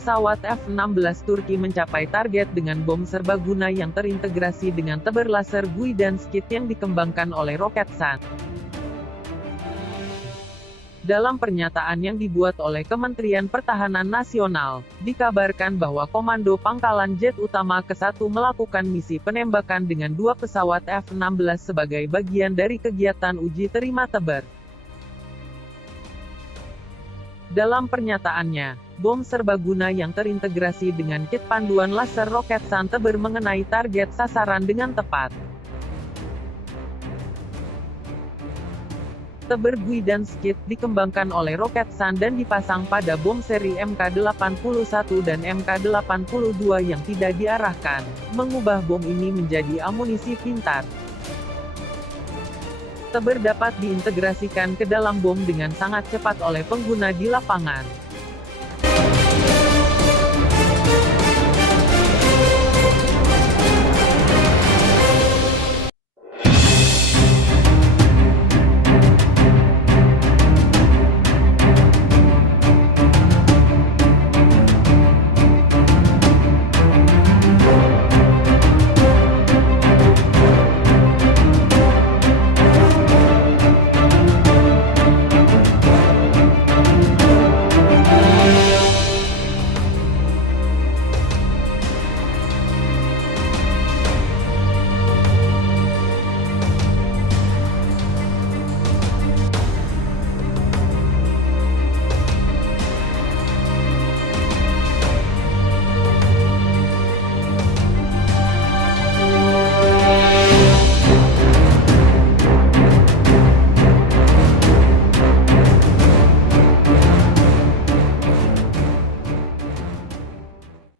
pesawat F-16 Turki mencapai target dengan bom serbaguna yang terintegrasi dengan tebar laser Guidance Kit yang dikembangkan oleh Roketsan. Dalam pernyataan yang dibuat oleh Kementerian Pertahanan Nasional, dikabarkan bahwa Komando Pangkalan Jet Utama ke-1 melakukan misi penembakan dengan 2 pesawat F-16 sebagai bagian dari kegiatan uji terima tebar. Dalam pernyataannya, bom serbaguna yang terintegrasi dengan kit panduan laser Roketsan tebar mengenai target sasaran dengan tepat. Tebar Guidance Kit dikembangkan oleh Roketsan dan dipasang pada bom seri Mk-81 dan Mk-82 yang tidak diarahkan, mengubah bom ini menjadi amunisi pintar. Tebar dapat diintegrasikan ke dalam bom dengan sangat cepat oleh pengguna di lapangan.